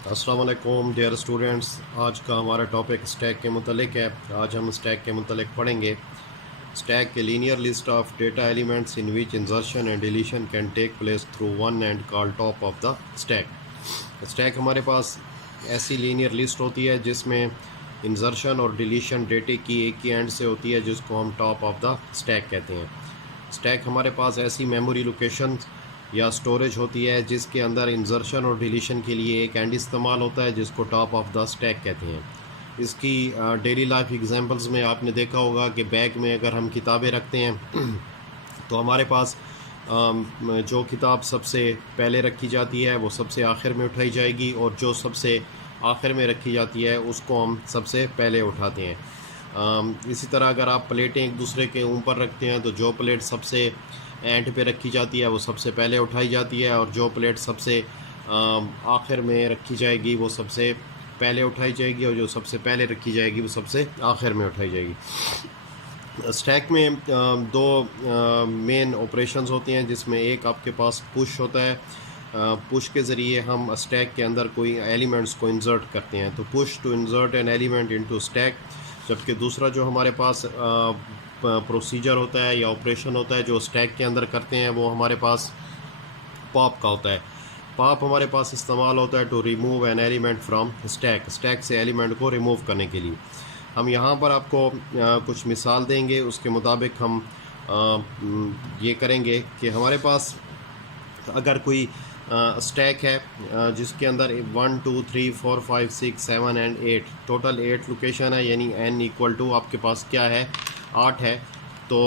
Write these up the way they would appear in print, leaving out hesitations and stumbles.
अस्सलाम वालेकुम dear students. आज का हमारा टॉपिक स्टैक के मुतलिक है। आज हम स्टैक के मुतलिक पढ़ेंगे। स्टैक के linear list of data elements in which insertion and deletion can take place through one end call top of the stack. Stack हमारे पास ऐसी लीनियर लिस्ट होती है जिसमें इंसर्शन और डिलीशन डेटे की एक ही एंड से होती है, जिसको हम टॉप ऑफ द स्टैक कहते हैं। स्टैक हमारे पास ऐसी मेमोरी लोकेशन या स्टोरेज होती है जिसके अंदर इंसर्शन और डिलीशन के लिए एक एंड इस्तेमाल होता है, जिसको टॉप ऑफ द स्टैक कहते हैं। इसकी डेली लाइफ एग्जांपल्स में आपने देखा होगा कि बैग में अगर हम किताबें रखते हैं तो हमारे पास जो किताब सबसे पहले रखी जाती है वो सबसे आखिर में उठाई जाएगी, और जो सबसे आखिर में रखी जाती है उसको हम सबसे पहले उठाते हैं। इसी तरह अगर आप प्लेटें एक दूसरे के ऊपर रखते हैं तो जो प्लेट सबसे एंड पे रखी जाती है वो सबसे पहले उठाई जाती है, और जो प्लेट सबसे आखिर में रखी जाएगी वो सबसे पहले उठाई जाएगी, और जो सबसे पहले रखी जाएगी वो सबसे आखिर में उठाई जाएगी। स्टैक में दो मेन ऑपरेशंस होती हैं, जिसमें एक आपके पास पुश होता है। पुश के ज़रिए हम स्टैक के अंदर कोई एलिमेंट्स को इंसर्ट करते हैं, तो push to insert an element into stack. जबकि दूसरा जो हमारे पास प्रोसीजर होता है या ऑपरेशन होता है जो स्टैक के अंदर करते हैं, वो हमारे पास पॉप का होता है। पॉप हमारे पास इस्तेमाल होता है to remove an element from stack, stack से एलिमेंट को रिमूव करने के लिए। हम यहाँ पर आपको कुछ मिसाल देंगे, उसके मुताबिक हम ये करेंगे कि हमारे पास अगर कोई स्टैक है जिसके अंदर 1 2 3 4 5 6 7 एंड 8 टोटल 8 लोकेशन है, यानी n इक्वल टू आपके पास क्या है 8 है। तो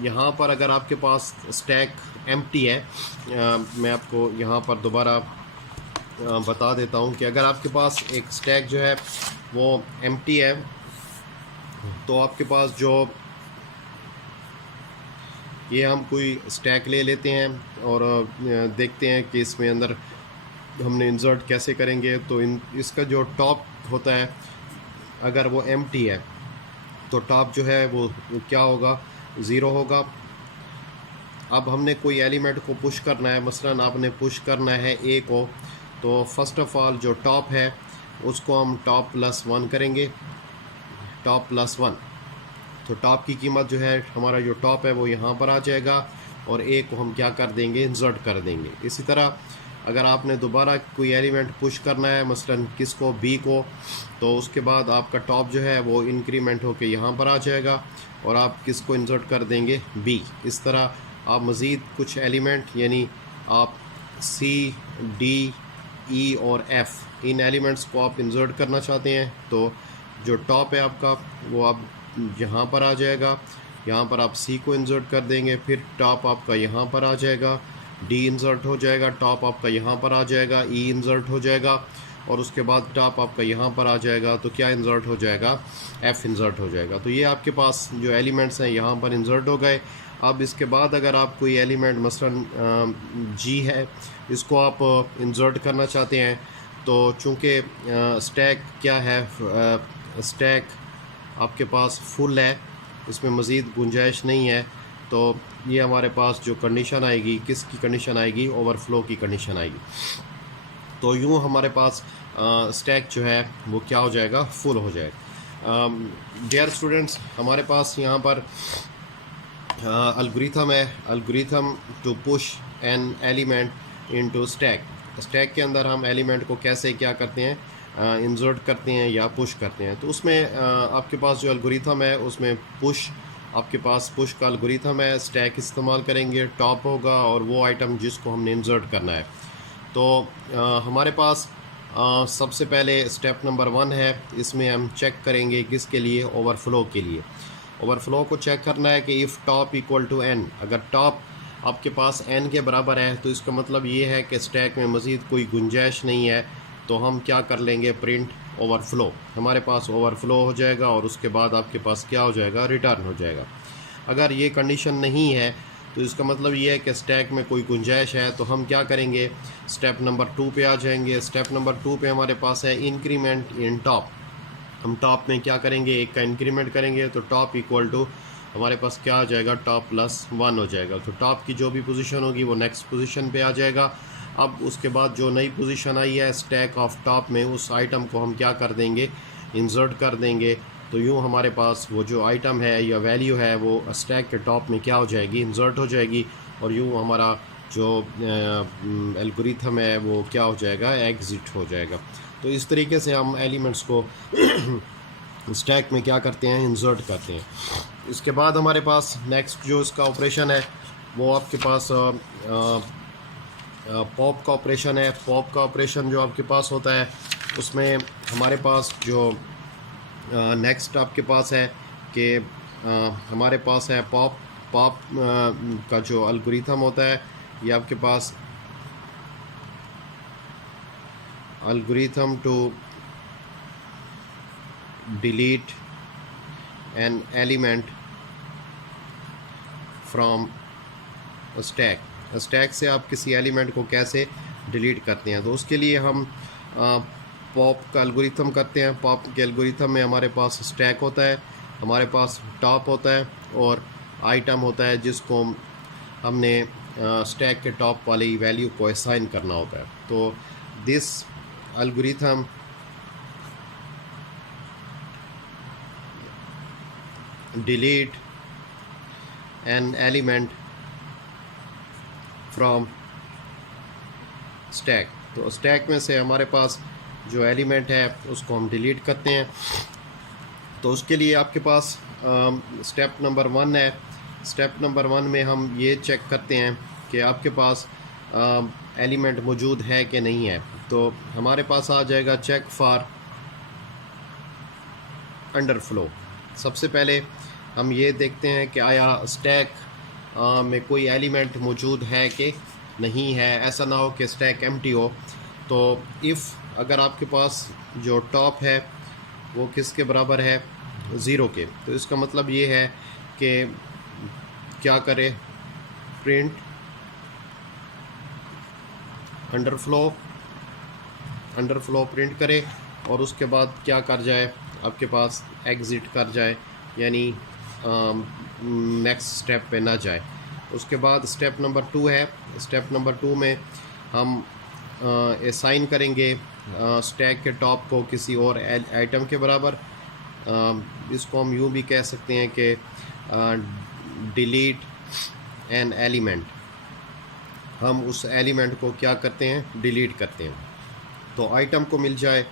यहाँ पर अगर आपके पास स्टैक एम्प्टी है, मैं आपको यहाँ पर दोबारा बता देता हूँ कि अगर आपके पास एक स्टैक जो है वो एम्प्टी है, तो आपके पास जो ये हम कोई स्टैक ले लेते हैं और देखते हैं कि इसमें अंदर हमने इंसर्ट कैसे करेंगे। तो इसका जो टॉप होता है अगर वो एम्प्टी है तो टॉप जो है वो क्या होगा, ज़ीरो होगा। अब हमने कोई एलिमेंट को पुश करना है, मसलन आपने पुश करना है ए को, तो फर्स्ट ऑफ ऑल जो टॉप है उसको हम टॉप प्लस 1 करेंगे, टॉप प्लस 1। तो टॉप की कीमत जो है हमारा जो टॉप है वो यहाँ पर आ जाएगा, और ए को हम क्या कर देंगे, इंसर्ट कर देंगे। इसी तरह अगर आपने दोबारा कोई एलिमेंट पुश करना है, मसलन किसको, बी को, तो उसके बाद आपका टॉप जो है वो इंक्रीमेंट होके यहाँ पर आ जाएगा, और आप किसको इंसर्ट कर देंगे, बी। इस तरह आप मज़ीद कुछ एलिमेंट यानी आप सी डी ई और एफ़ इन एलिमेंट्स को आप इंसर्ट करना चाहते हैं, तो जो टॉप है आपका वो आप यहाँ पर आ जाएगा। यहाँ पर आप सी को इंसर्ट कर देंगे, फिर टॉप आपका यहाँ पर आ जाएगा, डी इंसर्ट हो जाएगा, टॉप आपका यहाँ पर आ जाएगा, ई इंसर्ट हो जाएगा, और उसके बाद टॉप आपका यहाँ पर आ जाएगा, तो क्या इंसर्ट हो जाएगा, एफ़ इंसर्ट हो जाएगा। तो ये आपके पास जो एलिमेंट्स हैं यहाँ पर इंसर्ट हो गए। अब इसके बाद अगर आप कोई एलिमेंट मसलन जी है, इसको आप इंसर्ट करना चाहते हैं, तो चूँकि स्टैक क्या है, स्टैक आपके पास फुल है, इसमें मज़ीद गुंजाइश नहीं है, तो ये हमारे पास जो कंडीशन आएगी, किसकी कंडीशन आएगी, ओवरफ्लो की कंडीशन आएगी। तो यूँ हमारे पास स्टैक जो है वो क्या हो जाएगा, फुल हो जाएगा। डियर स्टूडेंट्स, हमारे पास यहाँ पर अलगोरिथम है, algorithm to push an element into stack. Stack के अंदर हम एलिमेंट को कैसे क्या करते हैं, इंसर्ट करते हैं या पुश करते हैं। तो उसमें आपके पास जो अलगोरिथम है उसमें पुश, आपके पास पुश का अलगोरिथम है, स्टैक इस्तेमाल करेंगे, टॉप होगा और वो आइटम जिसको हमने इंसर्ट करना है। तो हमारे पास सबसे पहले स्टेप नंबर 1 है, इसमें हम चेक करेंगे किसके लिए, ओवरफ्लो के लिए। ओवरफ्लो को चेक करना है कि if top equal to n, अगर टॉप आपके पास n के बराबर है तो इसका मतलब ये है कि स्टैक में मज़ीद कोई गुंजाइश नहीं है, तो हम क्या कर लेंगे, प्रिंट ओवरफ्लो। हमारे पास ओवरफ्लो हो जाएगा, और उसके बाद आपके पास क्या हो जाएगा, रिटर्न हो जाएगा। अगर ये कंडीशन नहीं है तो इसका मतलब ये है कि स्टैक में कोई गुंजाइश है, तो हम क्या करेंगे, स्टेप नंबर 2 पे आ जाएंगे। स्टेप नंबर 2 पे हमारे पास है इंक्रीमेंट इन टॉप। हम टॉप में क्या करेंगे, एक का इंक्रीमेंट करेंगे, तो टॉप इक्वल टू हमारे पास क्या आ जाएगा, टॉप प्लस 1 हो जाएगा। तो टॉप की जो भी पोजीशन होगी वो नेक्स्ट पोजीशन पे आ जाएगा। अब उसके बाद जो नई पोजीशन आई है स्टैक ऑफ टॉप में, उस आइटम को हम क्या कर देंगे, इंसर्ट कर देंगे। तो यूँ हमारे पास वो जो आइटम है या वैल्यू है वो स्टैक के टॉप में क्या हो जाएगी, इंसर्ट हो जाएगी, और यूँ हमारा जो एल्गोरिथम है वो क्या हो जाएगा, एग्जिट हो जाएगा। तो इस तरीके से हम एलिमेंट्स को स्टैक में क्या करते हैं, इंसर्ट करते हैं। इसके बाद हमारे पास नेक्स्ट जो इसका ऑपरेशन है वो आपके पास पॉप का ऑपरेशन है। पॉप का ऑपरेशन जो आपके पास होता है उसमें हमारे पास जो नेक्स्ट आपके पास है कि हमारे पास है पॉप का जो एल्गोरिथम होता है, ये आपके पास algorithm to delete an element from stack से आप किसी एलिमेंट को कैसे डिलीट करते हैं। तो उसके लिए हम पॉप का एल्गोरिथम करते हैं। पॉप के एल्गोरिथम में हमारे पास स्टैक होता है, हमारे पास टॉप होता है और आइटम होता है जिसको हमने स्टैक के टॉप वाली वैल्यू को असाइन करना होता है। तो this algorithm delete an element from stack. तो स्टैक में से हमारे पास जो एलिमेंट है उसको हम डिलीट करते हैं। तो उसके लिए आपके पास स्टेप नंबर 1 है। स्टेप नंबर 1 में हम ये चेक करते हैं कि आपके पास एलिमेंट मौजूद है कि नहीं है। तो हमारे पास आ जाएगा चेक फॉर अंडरफ्लो। सबसे पहले हम ये देखते हैं कि आया स्टैक में कोई एलिमेंट मौजूद है कि नहीं है। ऐसा ना हो कि स्टैक एम्प्टी हो। तो इफ़ अगर आपके पास जो टॉप है वो किसके बराबर है, 0 के, तो इसका मतलब ये है कि क्या करे, प्रिंट अंडरफ्लो प्रिंट करे और उसके बाद क्या कर जाए, आपके पास एग्ज़िट कर जाए, यानी नेक्स्ट स्टेप पे ना जाए। उसके बाद स्टेप नंबर 2 है। स्टेप नंबर 2 में हम असाइन करेंगे स्टैक के टॉप को किसी और आइटम के बराबर। इसको हम यूँ भी कह सकते हैं कि डिलीट एन एलिमेंट। हम उस एलिमेंट को क्या करते हैं, डिलीट करते हैं। तो आइटम को मिल जाए,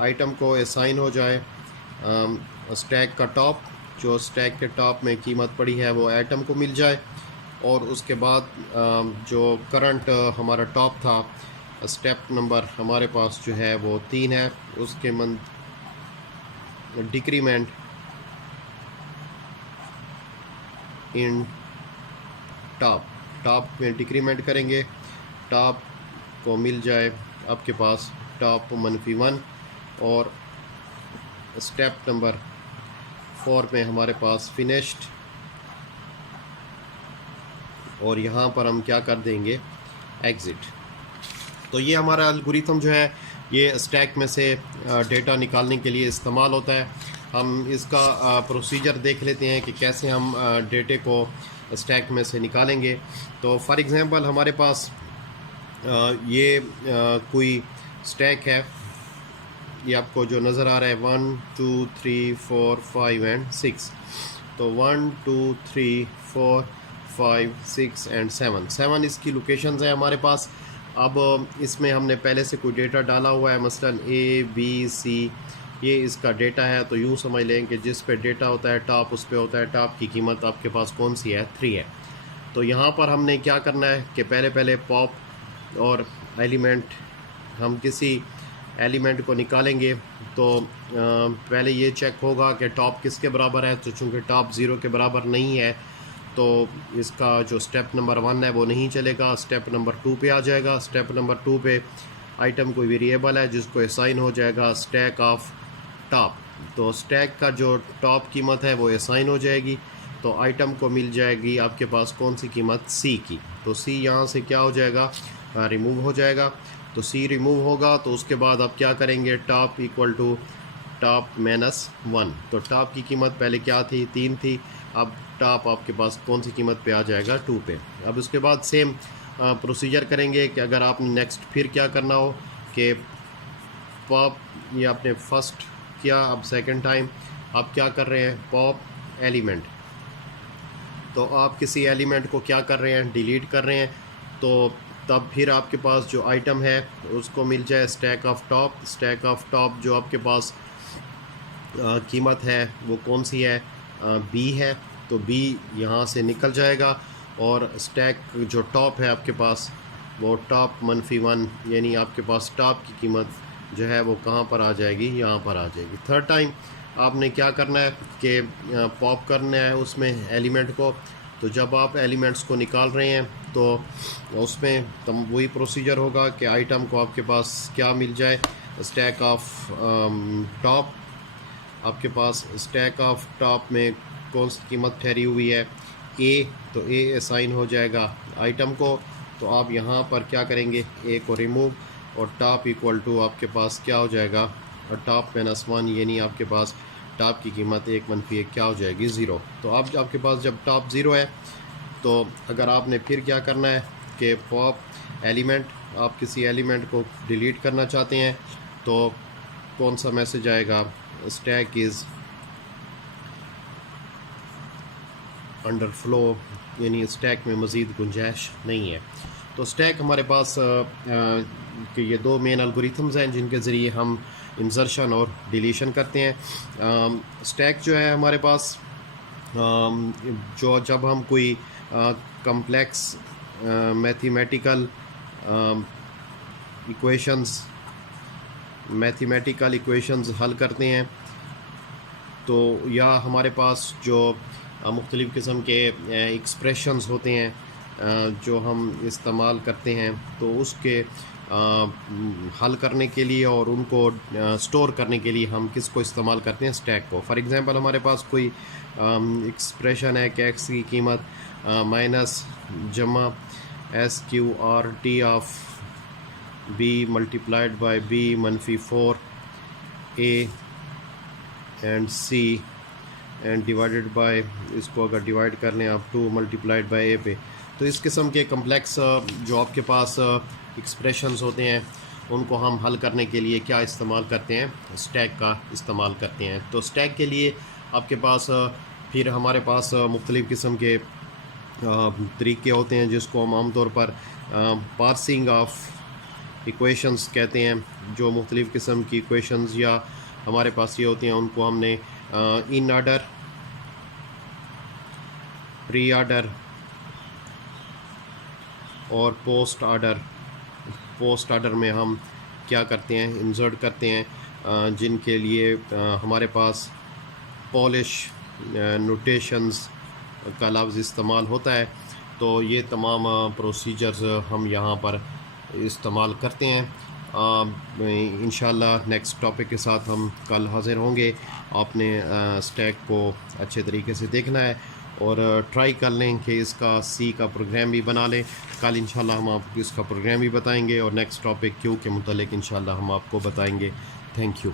आइटम को असाइन हो जाए स्टैक का टॉप, जो स्टैक के टॉप में कीमत पड़ी है वो आइटम को मिल जाए। और उसके बाद जो करंट हमारा टॉप था, स्टेप नंबर हमारे पास जो है वो 3 है, उसके डिक्रीमेंट इन टॉप में डिक्रीमेंट करेंगे। टॉप को मिल जाए आपके पास टॉप -1। और स्टेप नंबर 4 में हमारे पास फिनिश्ड, और यहाँ पर हम क्या कर देंगे, एग्ज़िट। तो ये हमारा एल्गोरिथम जो है ये स्टैक में से डेटा निकालने के लिए इस्तेमाल होता है। हम इसका प्रोसीजर देख लेते हैं कि कैसे हम डेटे को स्टैक में से निकालेंगे। तो फॉर एग्ज़ाम्पल हमारे पास ये कोई स्टैक है, ये आपको जो नज़र आ रहा है 1 2 3 4 5 एंड 6। तो 1 2 3 4 5 6 एंड 7 इसकी लोकेशंस है हमारे पास। अब इसमें हमने पहले से कोई डेटा डाला हुआ है, मसलन ABC, ये इसका डेटा है। तो यूँ समझ लें कि जिस पे डेटा होता है टॉप, उस पे होता है टॉप की कीमत आपके पास कौन सी है, 3 है। तो यहाँ पर हमने क्या करना है कि पहले पॉप और एलिमेंट, हम किसी एलिमेंट को निकालेंगे तो पहले ये चेक होगा कि टॉप किसके बराबर है। तो चूँकि टॉप 0 के बराबर नहीं है तो इसका जो स्टेप नंबर 1 है वो नहीं चलेगा, स्टेप नंबर 2 पे आ जाएगा। स्टेप नंबर 2 पे आइटम कोई वेरिएबल है जिसको असाइन हो जाएगा स्टैक ऑफ टॉप। तो स्टैक का जो टॉप कीमत है वो असाइन हो जाएगी। तो आइटम को मिल जाएगी आपके पास कौन सी कीमत, C की। तो C यहाँ से क्या हो जाएगा, रिमूव हो जाएगा। तो C रिमूव होगा तो उसके बाद आप क्या करेंगे, टॉप इक्वल टू टॉप -1। तो टॉप की कीमत पहले क्या थी, 3 थी। अब टॉप आपके पास कौन सी कीमत पे आ जाएगा, 2 पे। अब उसके बाद सेम प्रोसीजर करेंगे कि अगर आपने नेक्स्ट फिर क्या करना हो कि पॉप, ये आपने फर्स्ट किया, अब सेकंड टाइम आप क्या कर रहे हैं, पॉप एलिमेंट, तो आप किसी एलिमेंट को क्या कर रहे हैं, डिलीट कर रहे हैं, तो तब फिर आपके पास जो आइटम है उसको मिल जाए stack of top. Stack of top जो आपके पास कीमत है वो कौन सी है, बी है, तो बी यहाँ से निकल जाएगा और स्टैक जो टॉप है आपके पास वो टॉप -1, यानी आपके पास टॉप की कीमत जो है वो कहाँ पर आ जाएगी, यहाँ पर आ जाएगी। थर्ड टाइम आपने क्या करना है कि पॉप करना है उसमें एलिमेंट को, तो जब आप एलिमेंट्स को निकाल रहे हैं तो उसमें तम वही प्रोसीजर होगा कि आइटम को आपके पास क्या मिल जाए, स्टैक ऑफ टॉप। आपके पास स्टैक ऑफ टॉप में कौन सी कीमत ठहरी हुई है, ए, तो ए असाइन हो जाएगा आइटम को, तो आप यहाँ पर क्या करेंगे, ए को रिमूव और टॉप इक्वल टू आपके पास क्या हो जाएगा, और टॉप -1, यानी आपके पास टॉप की कीमत 1 - 1 क्या हो जाएगी, 0। तो अब आपके पास जब टॉप 0 है तो अगर आपने फिर क्या करना है कि पॉप एलिमेंट, आप किसी एलिमेंट को डिलीट करना चाहते हैं तो कौन सा मैसेज आएगा, स्टैक इज़ अंडर फ्लो, यानी स्टैक में मज़ीद गुंजाइश नहीं है। तो स्टैक हमारे पास कि ये दो मेन एल्गोरिथम्स हैं जिनके ज़रिए हम इंसर्शन और डिलीशन करते हैं। स्टैक जो है हमारे पास जो जब हम कोई कम्प्लेक्स मैथमेटिकल इक्वेशंस हल करते हैं, तो या हमारे पास जो मुख्तलिफ़ किस्म के एक्सप्रेशंस होते हैं जो हम इस्तेमाल करते हैं, तो उसके हल करने के लिए और उनको स्टोर करने के लिए हम किसको इस्तेमाल करते हैं, स्टैक को। फॉर एग्ज़ाम्पल हमारे पास कोई एक्सप्रेशन है कि एक्स की कीमत माइनस जमा SQRT of B multiplied by B -4 A and C and divided by, इसको अगर डिवाइड कर लें आप 2 मल्टीप्लाइड बाय ए पे, तो इस किस्म के कम्प्लेक्स जो आपके पास एक्सप्रेशंस होते हैं उनको हम हल करने के लिए क्या इस्तेमाल करते हैं, स्टैक का इस्तेमाल करते हैं। तो स्टैक के लिए आपके पास फिर हमारे पास मुख्तलिफ़ किस्म के तरीके होते हैं जिसको हम आमतौर पर पार्सिंग ऑफ इक्वेशंस कहते हैं। जो मुख्तलिफ़ किस्म की इक्वेशंस या हमारे पास ये होती हैं उनको हमने इन ऑर्डर, प्री ऑर्डर और पोस्ट ऑर्डर में हम क्या करते हैं, इंसर्ट करते हैं, जिनके लिए हमारे पास पॉलिश नोटेशंस का लफ्ज़ इस्तेमाल होता है। तो ये तमाम प्रोसीजर्स हम यहाँ पर इस्तेमाल करते हैं। इंशाल्लाह नेक्स्ट टॉपिक के साथ हम कल हाज़िर होंगे। आपने स्टैक को अच्छे तरीके से देखना है और ट्राई कर लें कि इसका सी का प्रोग्राम भी बना लें। कल इंशाल्लाह हम आपको इसका प्रोग्राम भी बताएंगे और नेक्स्ट टॉपिक क्यू के मुतालिक इंशाल्लाह हम आपको बताएंगे। Thank you.